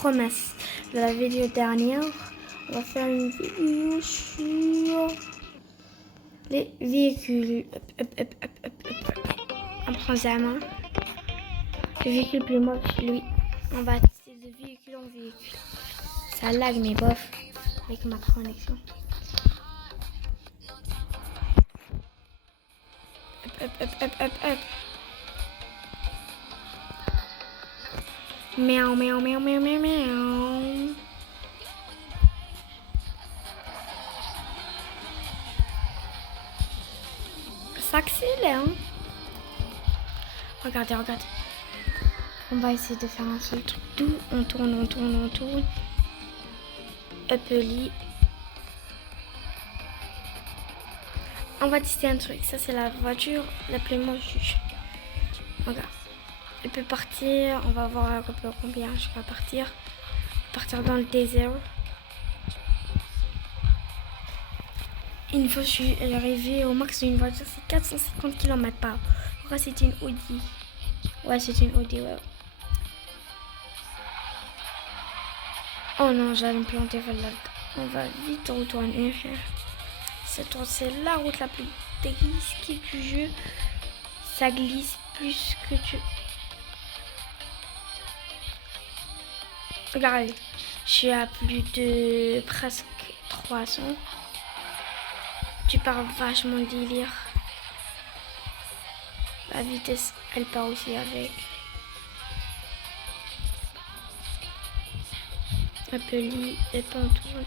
promesse de la vidéo dernière, on va faire une vidéo sur les véhicules. On prend sa main. Le véhicule plus moche, lui. On va tester de véhicule en véhicule. Ça lag, mais bof, avec ma connexion. Hop. Miaou, miaou, miaou, miaou, miaou, miaou. Ça accélère, hein. Regardez. On va essayer de faire un seul truc doux. On tourne. Uppely. On va tester un truc. Ça, c'est la voiture la plus moche. Regarde. Elle peut partir. On va voir combien je vais partir. Partir dans le désert. Une fois, je suis arrivée au max d'une voiture. C'est 450 km/h. Pourquoi c'est une Audi? Ouais, c'est une Audi, ouais. Oh non, j'allais me planter. On va vite retourner. C'est la route la plus risquée du jeu. Ça glisse plus que tu... Regardez, je suis à plus de presque 300. Tu pars vachement délire. La vitesse, elle part aussi avec. Uppely et Pontoon.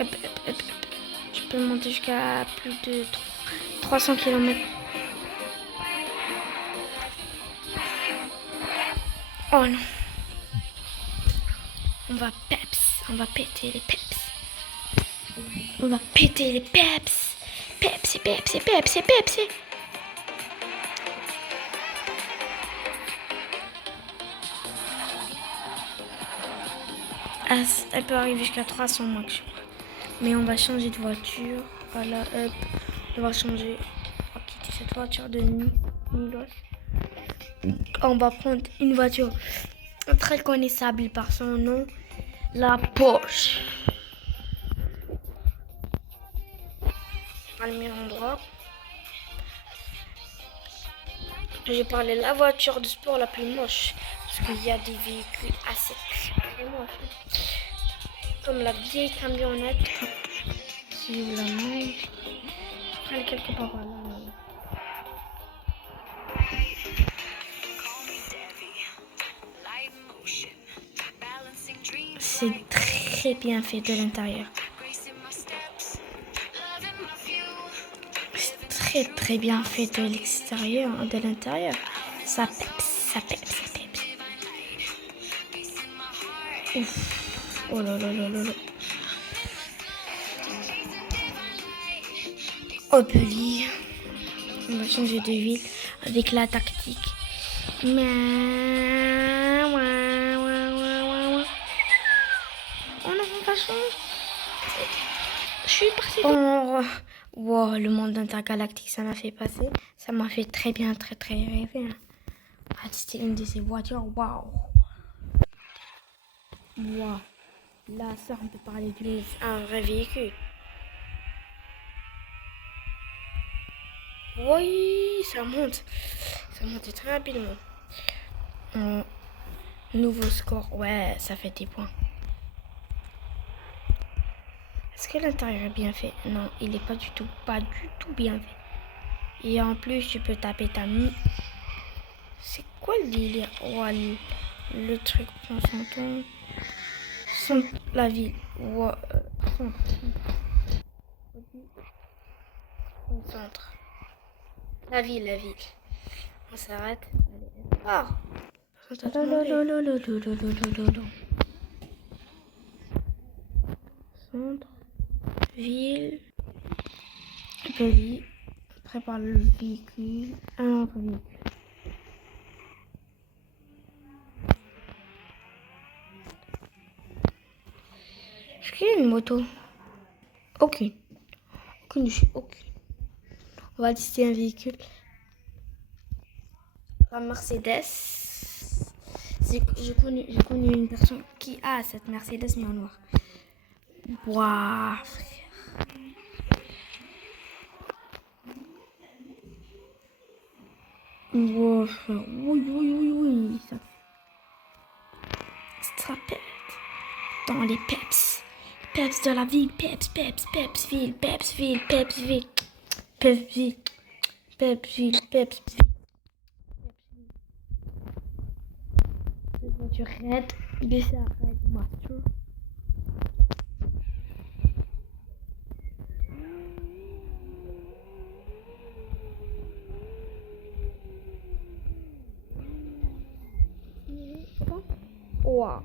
Hop. Je peux monter jusqu'à plus de 300 km. Oh non. On va péter les peps. Pepsi. Ah, elle peut arriver jusqu'à 300 max. Mais on va changer de voiture. Voilà, hop. On va changer. On va quitter cette voiture de Nilos. On va prendre une voiture très connaissable par son nom. La Porsche. À le même endroit. J'ai parlé de la voiture de sport la plus moche. Parce qu'il y a des véhicules assez très moches. Comme la vieille camionnette. Si vous la main. Je prends quelque part par là. C'est très bien fait de l'intérieur. C'est très bien fait de l'extérieur, de l'intérieur. Ça peps. Ouf. Oh là là. Uppely. On va changer de ville avec la tactique. On va changer. Je suis partie. Wow, le monde intergalactique, ça m'a fait passer. Ça m'a fait très rêver. Hein. Ah, c'était une de ces voitures. Waouh. Là, ça, on peut parler d'un vrai véhicule. Oui, ça monte très rapidement. Nouveau score, ouais, ça fait des points. Est-ce que l'intérieur est bien fait? Non, il n'est pas du tout bien fait. Et en plus, tu peux taper ta mie. C'est quoi le délire? Ouais, le truc prend son temps. La ville. Ouais, centre. La ville. On s'arrête. Ah. Centre. Ville. Uppely. Prépare le véhicule. Un autre véhicule. Est-ce qu'il y a une moto? Aucune. Aucune. On va tester un véhicule. la Mercedes. J'ai connu une personne qui a cette Mercedes mais en noir. Waouh, frère. Wow, frère. Oui. Ça pète. Dans les peps. Peps de la ville. Pepsville. Voiture red. BCA Red Master. Waouh,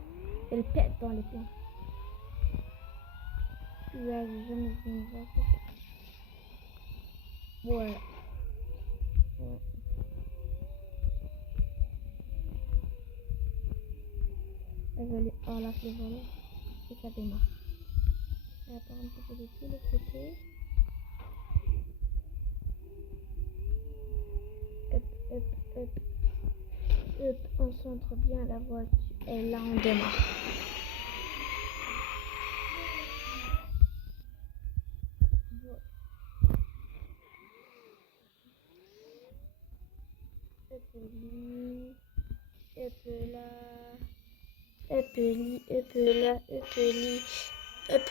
elle pète dans les plans. J'ai jamais vu une voiture. Ouais. Elle va aller en la fait voler et ça démarre. Elle attend un petit peu de tous les côtés. Hop, on centre bien la voiture et là on démarre.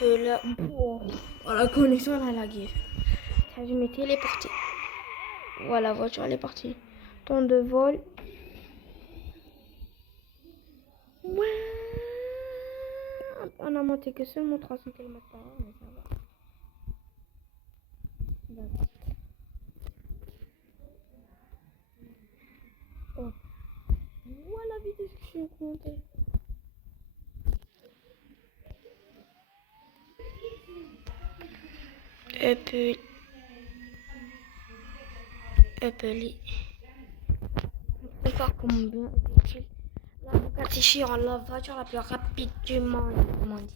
Là. Oh, la connexion elle a lagué. Ça je m'ai téléporté. Voilà, la voiture elle est partie. Temps de vol. Ouais. On a monté que seulement 300 km/h, mais ça va. D'accord. Oh. Voilà la vitesse que je suis montée. Appelé. Encore comment bien véhicule. La Bugatti Chiron, la voiture la plus rapide du monde. Comment on dit?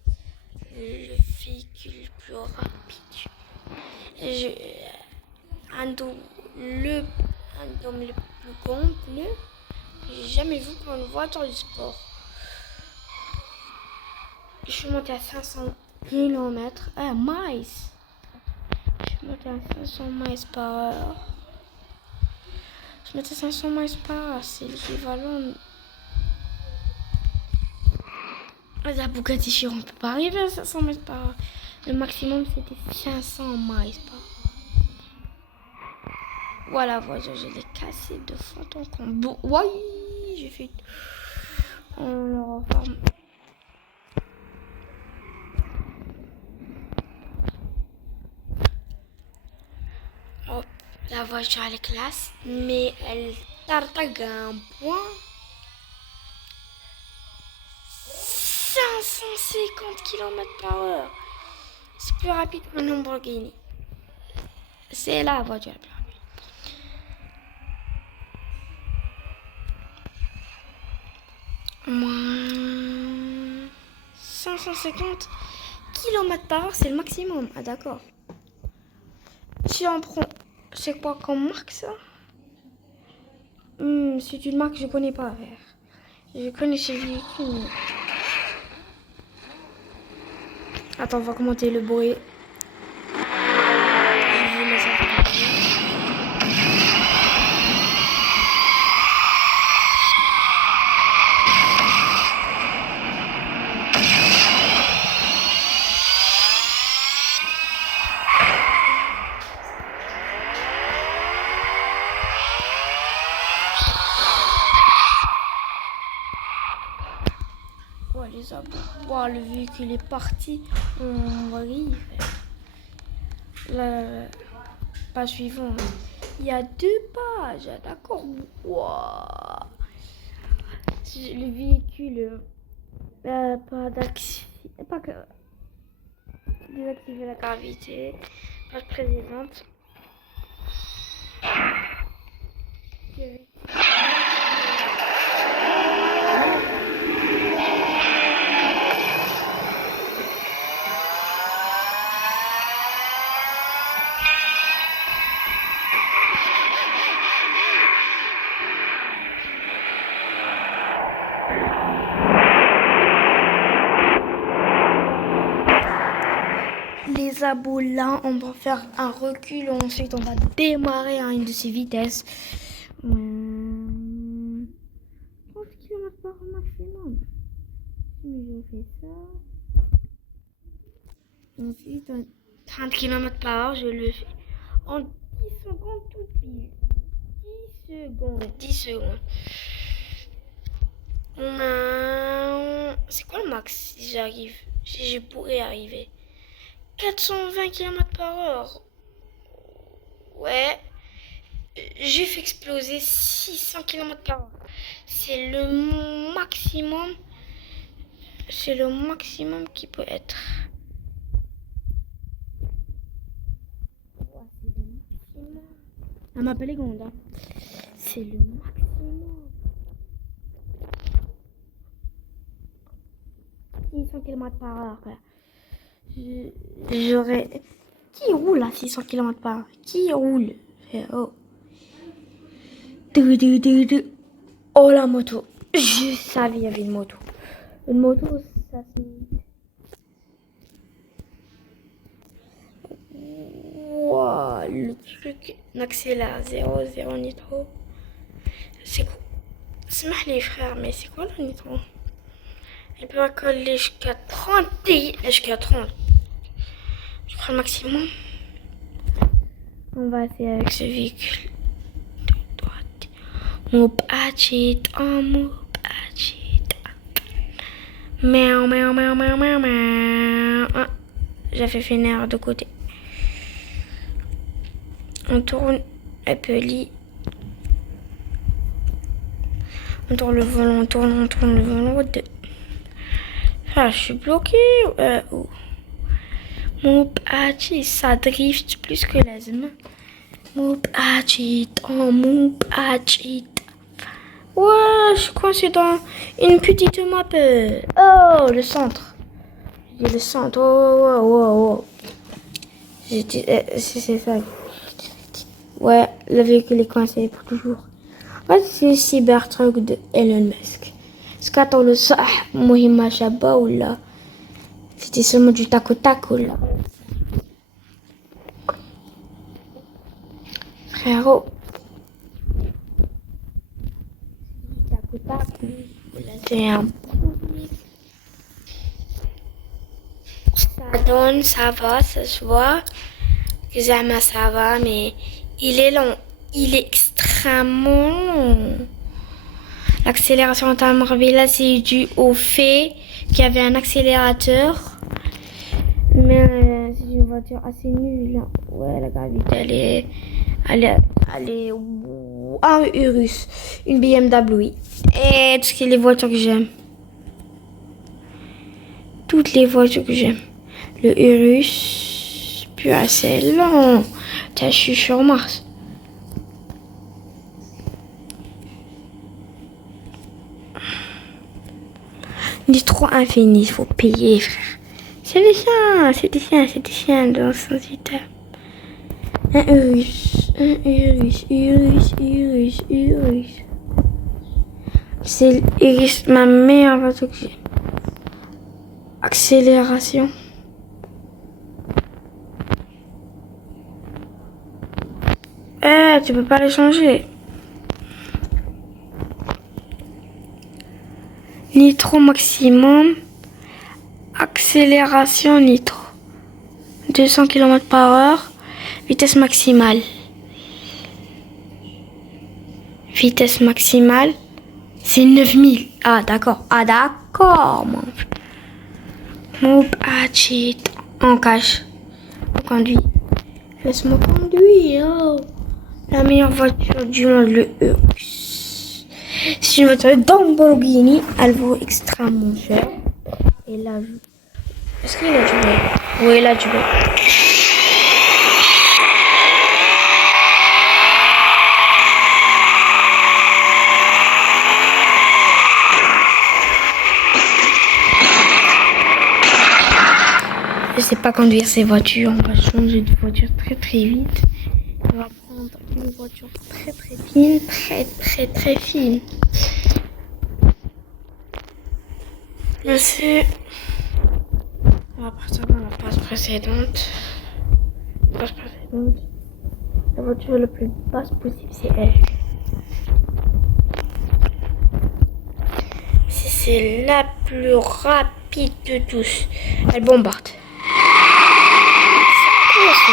Le véhicule le plus rapide. Un dôme le plus complet. J'ai jamais vu pour une voiture du sport. Je suis montée à 500 km. Miles. Je suis montée à 500 miles par heure. Je mettais 500 miles par heure. C'est l'équivalent. La Bugatti Chiron, on peut pas arriver à 500 miles par heure. Le maximum c'était 500 miles par heure. Voilà, voiture, je l'ai cassé de fond en combo. Oui, j'ai fait. On le reforme. Hop, la voiture elle est classe, mais elle tartague un point. 550 km/h. C'est plus rapide qu'un Lamborghini. C'est la voiture la plus rapide. Moins 550 km/h, c'est le maximum. Ah d'accord. Si on prend... C'est quoi comme marque ça? C'est une marque que je connais pas. Je connais ces véhicules. Attends, on va commenter le bruit. Je vous laisse les abos. Wow, le véhicule est parti en vrille. La page suivante. Il y a 2 pages, d'accord. Wow. Le véhicule pas d'accident, pas que désactiver la gravité. Page précédente. Zabo là, on va faire un recul. Ensuite, on va démarrer à une de ses vitesses. 30 km/h maximum. Mais je fais ça. Ensuite, 30 km/h, je le fais en 10 secondes tout pile. 10 secondes. C'est quoi le max si j'arrive, si je pourrais arriver? 420 km/h. Ouais. J'ai fait exploser 600 km/h. C'est le maximum. C'est le maximum qui peut être. Ouais, c'est le maximum. Elle m'appelle Gonda. C'est le maximum. 600 km/h. J'aurais. Qui roule à 600 km/h? Qui roule? Oh. Oh la moto. Je savais qu'il y avait une moto. Une moto, ça c'est. Wow, le truc n'accélère 0 nitro. C'est quoi? Smah les frères, mais c'est quoi le nitro? Elle peut coller jusqu'à 30. Jusqu'à 30. Je crois le maximum. On va essayer avec ce véhicule. Moup achit, oh moup achit. Miaou, miaou, miaou, miaou, miaou, miaou. Ah, j'avais fait une erreur de côté. On tourne appeli. On tourne le volant, on tourne le volant. Ah, je suis bloqué. Oh. Moup achit, ça drift plus que l'asthme. Moup achit, oh moup achit. Ouais, je suis coincé dans une petite map. Oh, le centre. J'ai le centre. Oh. C'est ça. Ouais, le véhicule est coincé pour toujours. Ouais, c'est le Cybertruck de Elon Musk. Est-ce qu'attends le ça, Mohima Shaba ou là? C'était seulement du tac au tac ou là? Frérot. C'est un... Ça donne, ça va, ça se voit. Zama, ça va, mais il est long. Il est extrêmement long. L'accélération en temps là, c'est dû au fait qu'il y avait un accélérateur. Mais c'est une voiture assez nulle. Ouais, la gravité, elle est un Urus, une BMW. Et tout ce qui est les voitures que j'aime. Toutes les voitures que j'aime. Le Urus, puis assez long. Je suis sur Mars. Nitro infini, il faut payer, frère. C'est des chiens dans son système. Un Urus. C'est ma meilleure voiture que j'ai. Accélération. Tu peux pas les changer. Nitro maximum. Accélération nitro. 200 km/h. Vitesse maximale. Vitesse maximale. C'est 9000. Ah, d'accord. Mon Moup achit. On cache. On conduit. Laisse-moi conduire. Oh. La meilleure voiture du monde, le Urus. C'est une voiture Lamborghini. Elle vaut extrêmement cher. Et là, est-ce qu'il a du bruit? Oui, il a du bruit. Je sais pas conduire ces voitures. On va changer de voiture très très vite. On va prendre une voiture très très fine. Très fine. Merci. On va partir dans la page précédente. Donc, la voiture la plus basse possible, c'est elle. C'est la plus rapide de tous. Elle bombarde. C'est quoi ce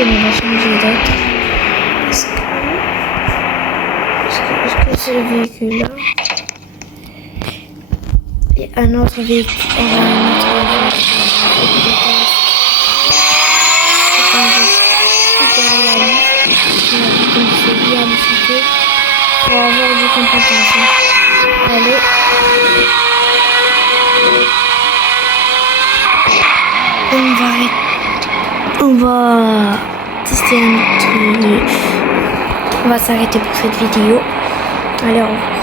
on va changer d'autre. Est-ce que c'est le véhicule là? Et un autre véhicule. On va un autre véhicule. Pour avoir du compétence. Allez. On va tester un autre. On va s'arrêter pour cette vidéo. Allez, au revoir.